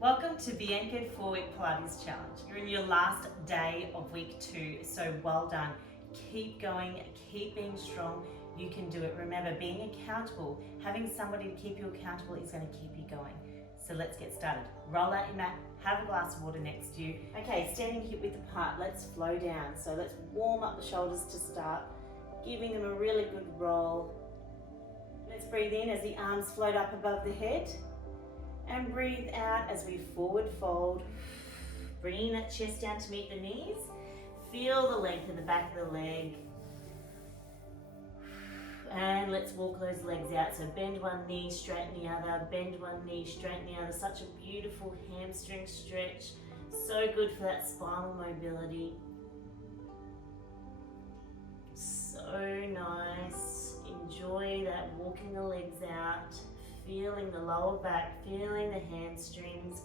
Welcome to the Anchored 4-Week Pilates Challenge. You're in your last day of week 2, so well done. Keep going, keep being strong. You can do it. Remember, being accountable, having somebody to keep you accountable is going to keep you going. So let's get started. Roll out your mat, have a glass of water next to you. Okay, standing hip width apart, let's flow down. So let's warm up the shoulders to start, giving them a really good roll. Let's breathe in as the arms float up above the head. And breathe out as we forward fold, bringing that chest down to meet the knees. Feel the length in the back of the leg. And let's walk those legs out. So bend one knee, straighten the other, bend one knee, straighten the other. Such a beautiful hamstring stretch. So good for that spinal mobility. So nice. Enjoy that, walking the legs out. Feeling the lower back, feeling the hamstrings,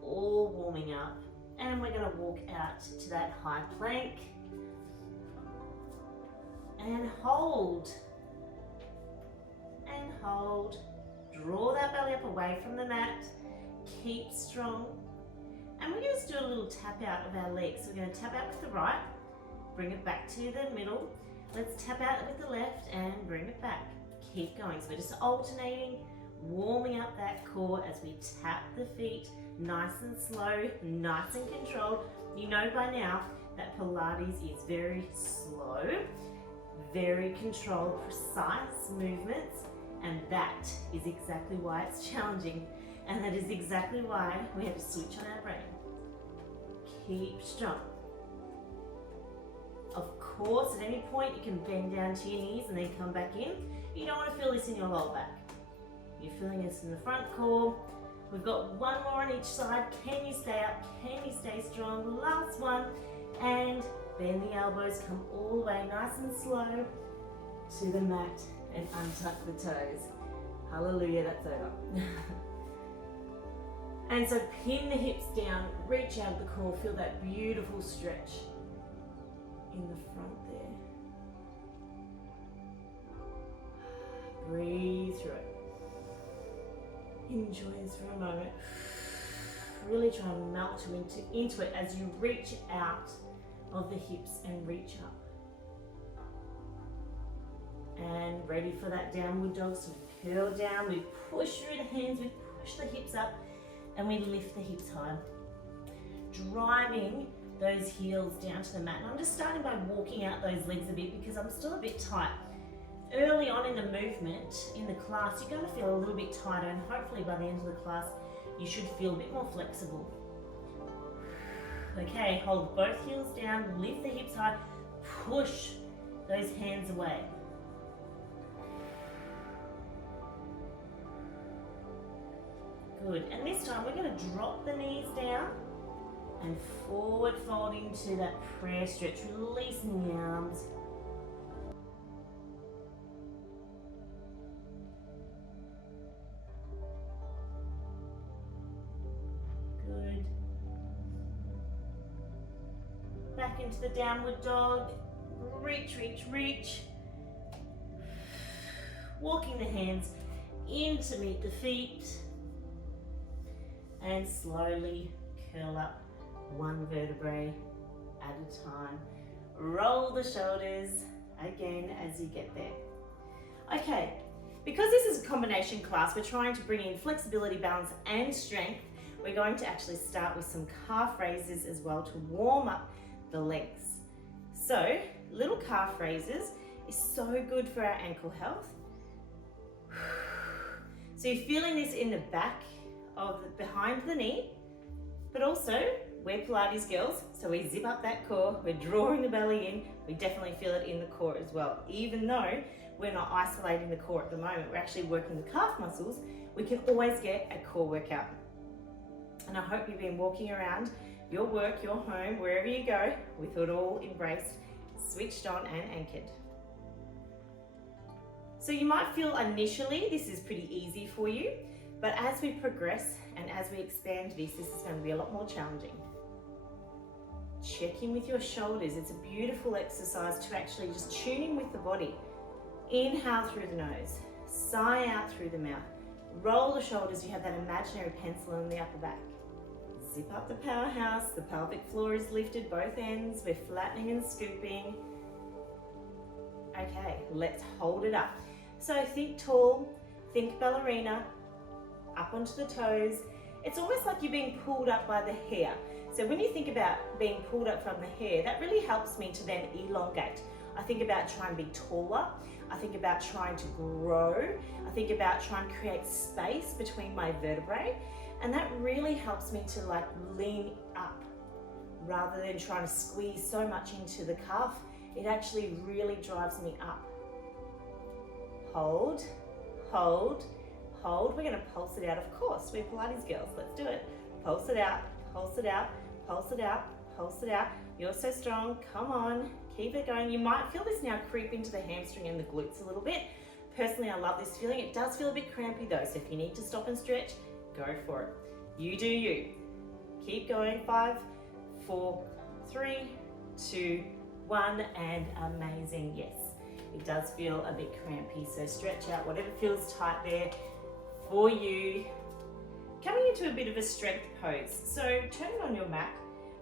all warming up. And we're going to walk out to that high plank. And hold. And hold. Draw that belly up away from the mat. Keep strong. And we're going to do a little tap out of our legs. So we're going to tap out with the right, bring it back to the middle. Let's tap out with the left and bring it back. Keep going. So we're just alternating, warming up that core as we tap the feet, nice and slow, nice and controlled. You know by now that Pilates is very slow, very controlled, precise movements, and that is exactly why it's challenging, and that is exactly why we have to switch on our brain. Keep strong. Of course, at any point you can bend down to your knees and then come back in. You don't want to feel this in your lower back. You're feeling this in the front core. We've got one more on each side. Can you stay up? Can you stay strong? Last one. And bend the elbows, come all the way nice and slow to the mat and untuck the toes. Hallelujah, that's over. And so pin the hips down, reach out the core, feel that beautiful stretch in the front there. Breathe through it. Enjoy this for a moment. Really try and melt you into it as you reach out of the hips and reach up. And ready for that downward dog. So we curl down, we push through the hands, we push the hips up, and we lift the hips high. Driving those heels down to the mat. And I'm just starting by walking out those legs a bit because I'm still a bit tight. Early on in the movement, in the class, you're going to feel a little bit tighter, and hopefully by the end of the class, you should feel a bit more flexible. Okay, hold both heels down, lift the hips high, push those hands away. Good, and this time we're going to drop the knees down and forward fold into that prayer stretch, releasing the arms. Good. Back into the downward dog. Reach, reach, reach. Walking the hands in to meet the feet. And slowly curl up one vertebrae at a time. Roll the shoulders again as you get there. Okay, because this is a combination class, we're trying to bring in flexibility, balance, and strength. We're going to actually start with some calf raises as well to warm up the legs. So, little calf raises is so good for our ankle health. So you're feeling this in the back of behind the knee, but also we're Pilates girls, so we zip up that core, we're drawing the belly in, we definitely feel it in the core as well. Even though we're not isolating the core at the moment, we're actually working the calf muscles, we can always get a core workout. And I hope you've been walking around your work, your home, wherever you go, with it all embraced, switched on and anchored. So you might feel initially this is pretty easy for you, but as we progress and as we expand this is going to be a lot more challenging. Check in with your shoulders. It's a beautiful exercise to actually just tune in with the body. Inhale through the nose, sigh out through the mouth. Roll the shoulders, you have that imaginary pencil in the upper back. Zip up the powerhouse, the pelvic floor is lifted, both ends, we're flattening and scooping. Okay, let's hold it up. So think tall, think ballerina, up onto the toes. It's almost like you're being pulled up by the hair. So when you think about being pulled up from the hair, that really helps me to then elongate. I think about trying to be taller. I think about trying to grow. I think about trying to create space between my vertebrae. And that really helps me to like lean up rather than trying to squeeze so much into the calf. It actually really drives me up. Hold, hold, hold. We're gonna pulse it out, of course. We're Pilates girls, let's do it. Pulse it out, pulse it out, pulse it out, pulse it out. You're so strong, come on, keep it going. You might feel this now creep into the hamstring and the glutes a little bit. Personally, I love this feeling. It does feel a bit crampy though, so if you need to stop and stretch, go for it. You do you. Keep going, 5, 4, 3, 2, 1, and amazing, yes. It does feel a bit crampy, so stretch out whatever feels tight there for you. Coming into a bit of a strength pose. So turn it on your mat.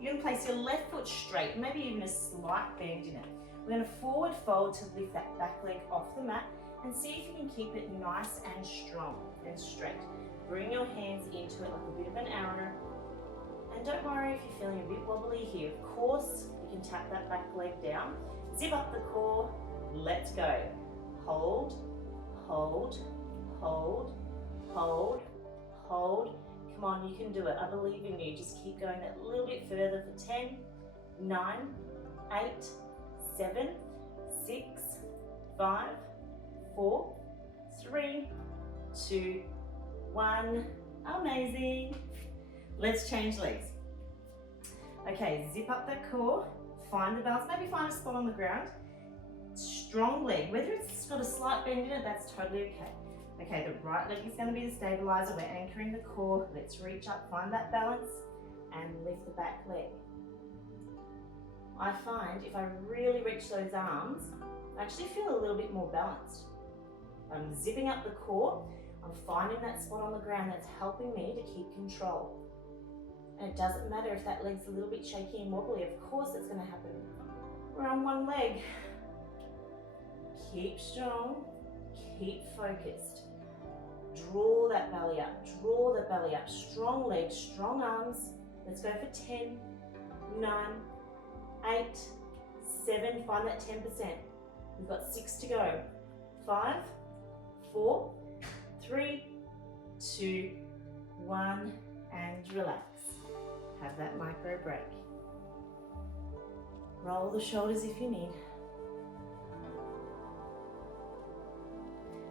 You're gonna place your left foot straight, maybe even a slight bend in it. We're gonna forward fold to lift that back leg off the mat and see if you can keep it nice and strong and straight. Bring your hands into it like a bit of an arrow. And don't worry if you're feeling a bit wobbly here. Of course, you can tap that back leg down. Zip up the core, let's go. Hold, hold, hold, hold, hold. Come on, you can do it. I believe in you. Just keep going that little bit further for 10, 9, 8, 7, 6, 5, 4, 3, 2, 1. Amazing. Let's change legs. Okay, zip up that core, find the balance, maybe find a spot on the ground. Strong leg, whether it's got a slight bend in it, that's totally okay. Okay, the right leg is going to be the stabilizer. We're anchoring the core. Let's reach up, find that balance, and lift the back leg. I find if I really reach those arms, I actually feel a little bit more balanced. I'm zipping up the core. I'm finding that spot on the ground that's helping me to keep control. And it doesn't matter if that leg's a little bit shaky and wobbly. Of course it's going to happen. We're on one leg. Keep strong. Keep focused. Draw that belly up. Draw the belly up. Strong legs, strong arms. Let's go for 10, 9, 8, 7. Find that 10%. We've got 6 to go. 5, 4, 3, 2, 1, and relax. Have that micro break. Roll the shoulders if you need.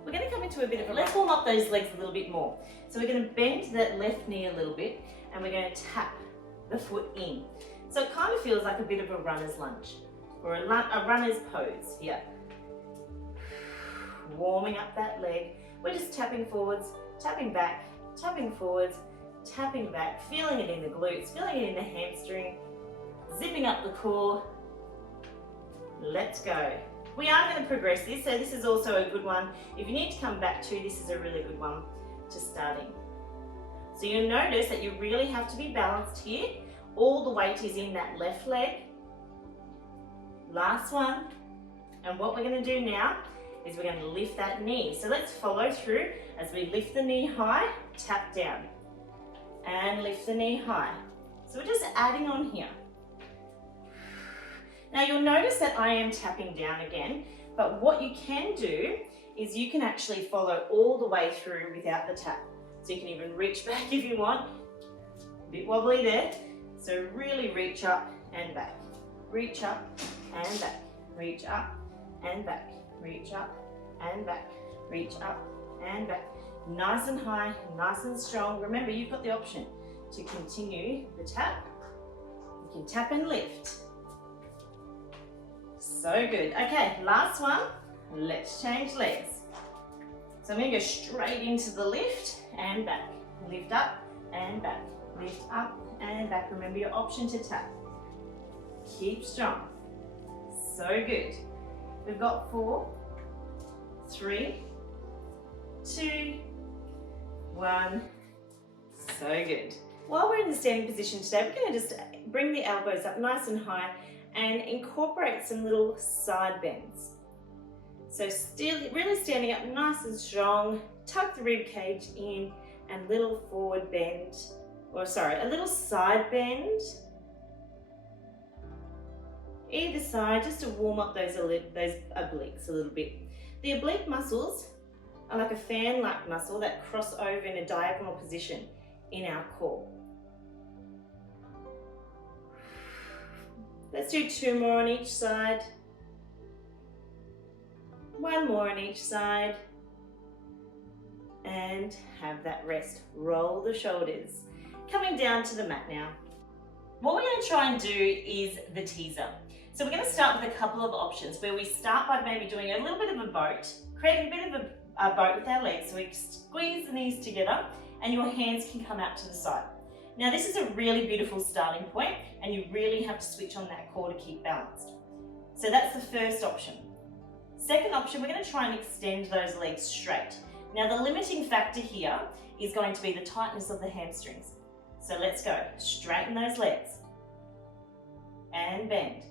We're going to come into a bit of a, let's warm up those legs a little bit more. So we're going to bend that left knee a little bit and we're going to tap the foot in. So it kind of feels like a bit of a runner's lunge or a runner's pose here. Warming up that leg. We're just tapping forwards, tapping back, tapping forwards, tapping back, feeling it in the glutes, feeling it in the hamstring, zipping up the core. Let's go. We are going to progress this, so this is also a good one. If you need to come back to, this is a really good one to starting. So you'll notice that you really have to be balanced here. All the weight is in that left leg. Last one. And what we're going to do now is we're going to lift that knee. So let's follow through as we lift the knee high, tap down, and lift the knee high. So we're just adding on here. Now you'll notice that I am tapping down again, but what you can do is you can actually follow all the way through without the tap. So you can even reach back if you want. A bit wobbly there. So really reach up and back. Reach up and back. Reach up and back. Reach up and back. Reach up and back. Nice and high, nice and strong. Remember, you've got the option to continue the tap. You can tap and lift. So good. Okay, last one. Let's change legs. So I'm going to go straight into the lift and back. Lift up and back. Lift up and back. Remember your option to tap. Keep strong. So good. We've got 4, 3, 2, 1. So good. While we're in the standing position today, we're going to just bring the elbows up nice and high and incorporate some little side bends. So still really standing up nice and strong, tuck the rib cage in and little forward bend, or sorry, a little side bend. Either side, just to warm up those obliques a little bit. The oblique muscles are like a fan-like muscle that cross over in a diagonal position in our core. Let's do 2 more on each side. 1 more on each side. And have that rest. Roll the shoulders. Coming down to the mat now. What we're going to try and do is the teaser. So we're going to start with a couple of options where we start by maybe doing a little bit of a boat, creating a bit of a boat with our legs. So we squeeze the knees together and your hands can come out to the side. Now this is a really beautiful starting point and you really have to switch on that core to keep balanced. So that's the first option. Second option, we're going to try and extend those legs straight. Now the limiting factor here is going to be the tightness of the hamstrings. So let's go. Straighten those legs and bend.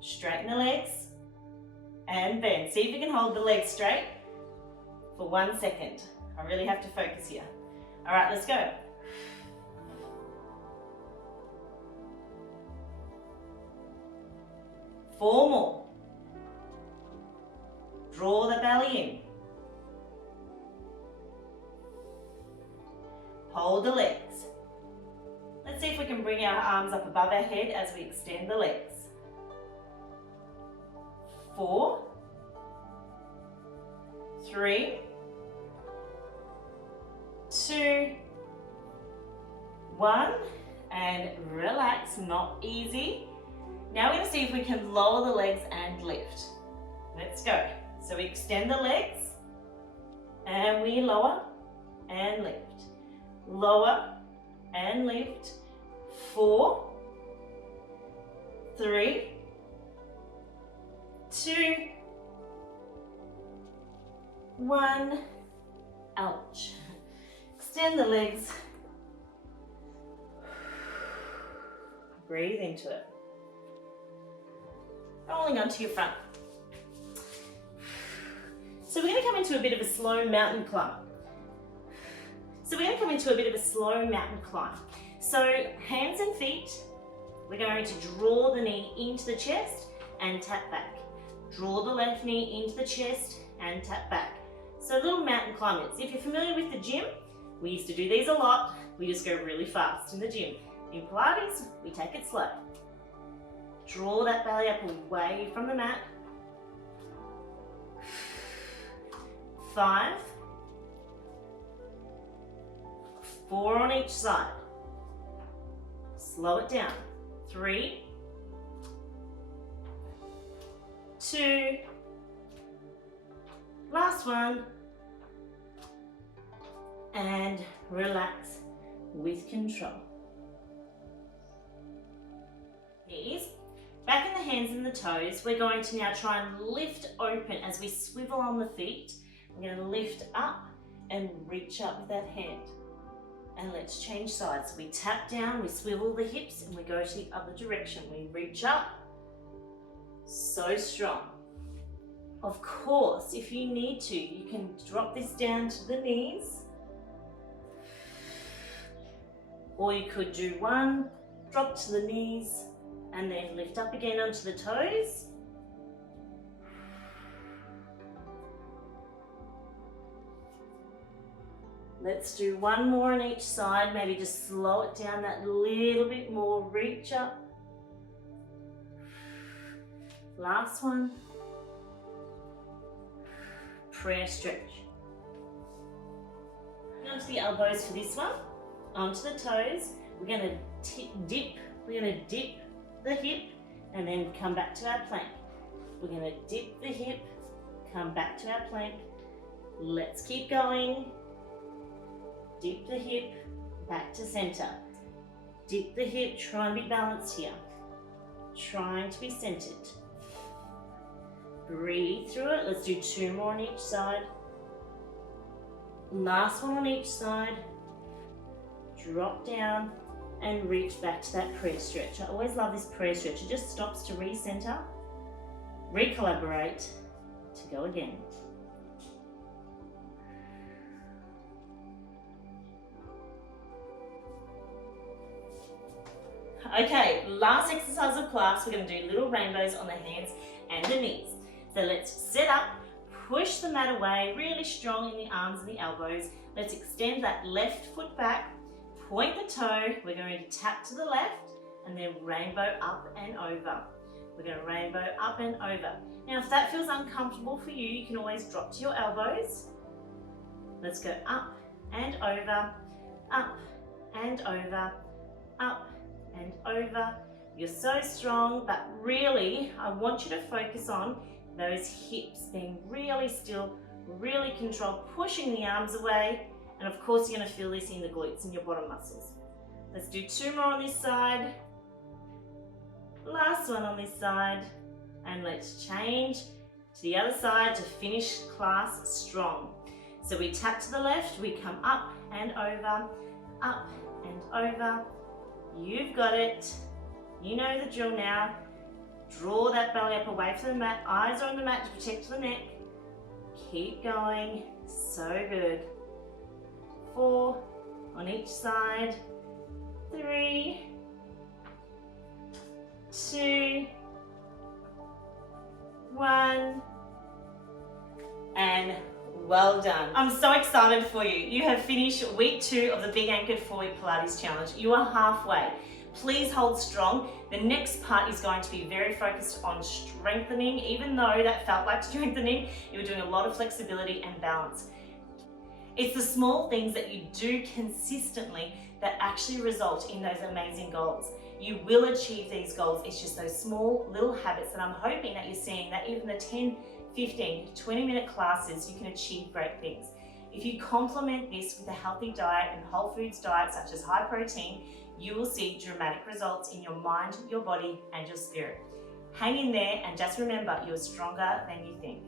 Straighten the legs and bend. See if you can hold the legs straight for 1 second. I really have to focus here. All right, let's go. Four more. Draw the belly in. Hold the legs. Let's see if we can bring our arms up above our head as we extend the legs. 4, 3, 2, 1, and relax, not easy. Now we're going to see if we can lower the legs and lift. Let's go. So we extend the legs and we lower and lift. Lower and lift. 4, 3, 2, 1. Ouch. Extend the legs. Breathe into it. Rolling onto your front. So we're going to come into a bit of a slow mountain climb. So hands and feet, we're going to draw the knee into the chest and tap back. Draw the left knee into the chest and tap back. So little mountain climbers. If you're familiar with the gym, we used to do these a lot. We just go really fast in the gym. In Pilates, we take it slow. Draw that belly up away from the mat. 5, 4 on each side. Slow it down. 3, 2, last one, and relax with control. Knees, back in the hands and the toes. We're going to now try and lift open as we swivel on the feet. We're going to lift up and reach up with that hand. And let's change sides. We tap down, we swivel the hips, and we go to the other direction. We reach up, so strong. Of course, if you need to, you can drop this down to the knees. Or you could do one, drop to the knees, and then lift up again onto the toes. Let's do one more on each side, maybe just slow it down that little bit more, reach up. Last one. Prayer stretch. Onto the elbows for this one, onto the toes. We're going to dip the hip and then come back to our plank. We're going to dip the hip, come back to our plank. Let's keep going. Dip the hip, back to center. Dip the hip, try and be balanced here. Trying to be centered. Breathe through it. Let's do 2 more on each side. Last one on each side. Drop down and reach back to that prayer stretch. I always love this prayer stretch. It just stops to recenter, recollaborate, to go again. Okay, last exercise of class, we're going to do little rainbows on the hands and the knees. So let's sit up, push the mat away, really strong in the arms and the elbows. Let's extend that left foot back, point the toe. We're going to tap to the left and then rainbow up and over. We're going to rainbow up and over. Now, if that feels uncomfortable for you, you can always drop to your elbows. Let's go up and over, up and over, up and over. You're so strong, but really, I want you to focus on those hips being really still, really controlled, pushing the arms away. And of course, you're going to feel this in the glutes and your bottom muscles. Let's do 2 more on this side. Last one on this side. And let's change to the other side to finish class strong. So we tap to the left, we come up and over, up and over. You've got it. You know the drill now. Draw that belly up away from the mat. Eyes are on the mat to protect the neck. Keep going. So good. 4 on each side. 3, 2, 1, and well done. I'm so excited for you. You have finished week 2 of the Big Anchored 4-Week Pilates Challenge. You are halfway. Please hold strong. The next part is going to be very focused on strengthening. Even though that felt like strengthening, you were doing a lot of flexibility and balance. It's the small things that you do consistently that actually result in those amazing goals. You will achieve these goals. It's just those small little habits that I'm hoping that you're seeing, that even the 10, 15, 20-minute classes, you can achieve great things. If you complement this with a healthy diet and whole foods diet such as high protein, you will see dramatic results in your mind, your body, and your spirit. Hang in there and just remember, you're stronger than you think.